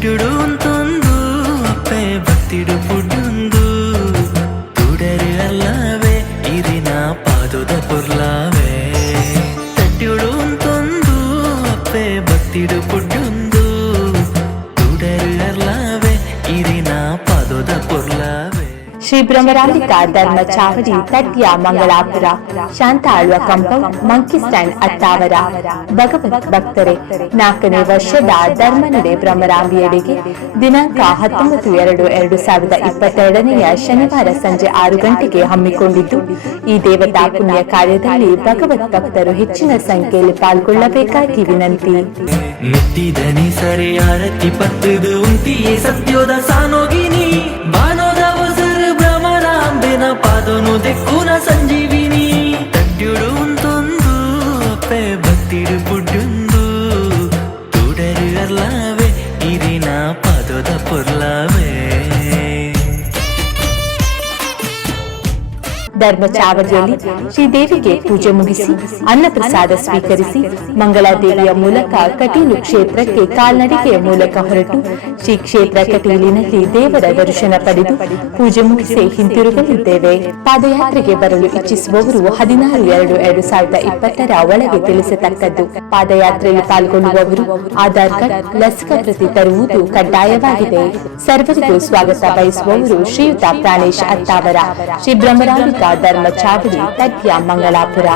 ತಟ್ಟುಡು ಅಂತೊಂದು ಅಪ್ಪೆ ಭಕ್ತಿಡು ಪುಡ್ಡೊಂದು ತುಡರು ಅಲ್ಲವೇ ಇರಿನ ಪಾದದ ಪುರ್ಲಾವೇ ತಟ್ಟುಡು ಅಂತೊಂದು ಅಪ್ಪೆ ಭಕ್ತಿಡು ಪುಡ್ಡೊಂದು ತುಡರು ಅಲ್ಲವೇ ಇರಿನ ಪಾದದ ಪುರ್ಲಾವೇ. ಶ್ರೀ ಬ್ರಹ್ಮರಾಂಬಿಕಾ ಧರ್ಮ ಚಾವಡಿ ತಟ್ಯ ಮಂಗಳಾಪುರ ಶಾಂತಾಳುವ ಕಂಪೌಂಡ್ ಮಂಕಿ ಸ್ಟ್ಯಾಂಡ್ ಅತ್ತಾವರ. ಭಗವತ್ ಭಕ್ತರೇ, 4ನೇ ವರ್ಷದ ಧರ್ಮನಡೆ ಬ್ರಹ್ಮರಾಂಬಿಯಡೆಗೆ ದಿನಾಂಕ 19/2/2022 ಶನಿವಾರ ಸಂಜೆ 6 ಗಂಟೆಗೆ ಹಮ್ಮಿಕೊಂಡಿದ್ದು, ಈ ದೇವತಾ ಪುಣ್ಯ ಕಾರ್ಯದಲ್ಲಿ ಭಗವತ್ ಭಕ್ತರು ಹೆಚ್ಚಿನ ಸಂಖ್ಯೆಯಲ್ಲಿ ಪಾಲ್ಗೊಳ್ಳಬೇಕಾಗಿ ವಿನಂತಿ. ನಿಟ್ಟಿದನಿ ಸರಿ ಆರತಿ ಪತ್ತದು ಉಂಟಿಯೇ ಸತ್ಯೋದ ಸಾನೋಗಿನಿ ಬಾನೋದ ವಸರ ಭ್ರಮರಾಂಬೆನ ಪಾದನು ದೆಕ್ಕುನ ಸಂಜೀವಿನಿ ತಡ್ಯುಡು ಅಂತೊಂದು ಅಪ್ಪೆ ಭಕ್ತಿಡು ಪುಡ್ಡೊಂದು ತುಡರು ಅರ್ಲಾವೆ ಇರಿನ ಪಾದದ ಪುರ್ಲಾವೇ. ಧರ್ಮ ಚಾವಡಿಯಲ್ಲಿ ಶ್ರೀದೇವಿಗೆ ಪೂಜೆ ಮುಗಿಸಿ ಅನ್ನಪ್ರಸಾದ ಸ್ವೀಕರಿಸಿ ಮಂಗಳಾದೇವಿಯ ಮೂಲಕ ಕಟೀಲು ಕ್ಷೇತ್ರಕ್ಕೆ ಕಾಲ್ನಡಿಗೆಯ ಮೂಲಕ ಹೊರಟು ಶ್ರೀ ಕ್ಷೇತ್ರ ಕಟೀಲಿನಲ್ಲಿ ದೇವರ ದರ್ಶನ ಪಡೆದು ಪೂಜೆ ಮುಗಿಸಿ ಹಿಂತಿರುಗಲಿದ್ದೇವೆ. ಪಾದಯಾತ್ರೆಗೆ ಬರಲು ಇಚ್ಛಿಸುವವರು 16/2/2020 ಒಳಗೆ ತಿಳಿಸತಕ್ಕದ್ದು. ಪಾದಯಾತ್ರೆಯಲ್ಲಿ ಪಾಲ್ಗೊಳ್ಳುವವರು ಆಧಾರ್ ಕಾರ್ಡ್, ಲಸಿಕಾ ಪ್ರತಿ ತರುವುದು ಕಡ್ಡಾಯವಾಗಿದೆ. ಸರ್ವರಿಗೂ ಸ್ವಾಗತ ಬಯಸುವವರು ಶ್ರೀಯುತ ಪ್ರಾಣೇಶ್ ಅತ್ತಾವರ, ಶ್ರೀ ಬ್ರಹ್ಮರಾಂಬಿಕಾ ಧರ್ಮ ಚಾವಡಿ ತಟ್ಯ ಮಂಗಳಾಪುರ.